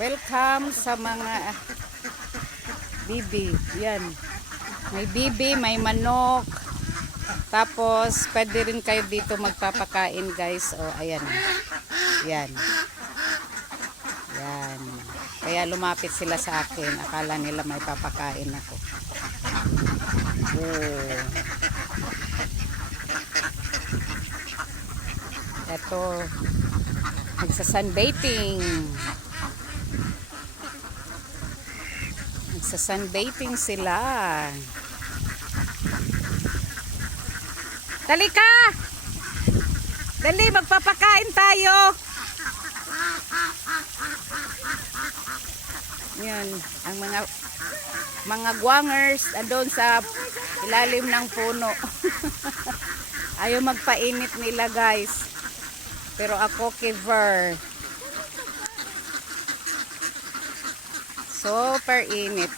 Welcome sa mga bibi. Yan. May bibi, may manok. Tapos, pwede rin kayo dito magpapakain, guys. O, ayan. Yan. Yan. Kaya lumapit sila sa akin. Akala nila may papakain ako. Oh. Ito. Nagsa-sunbathing. Nagsa-sunbathing sila. Dali ka! Dali, magpapakain tayo! Yan, ang mga guwangers andun sa ilalim ng puno. Ayaw magpainit nila, guys. Pero ako kiver. Super init.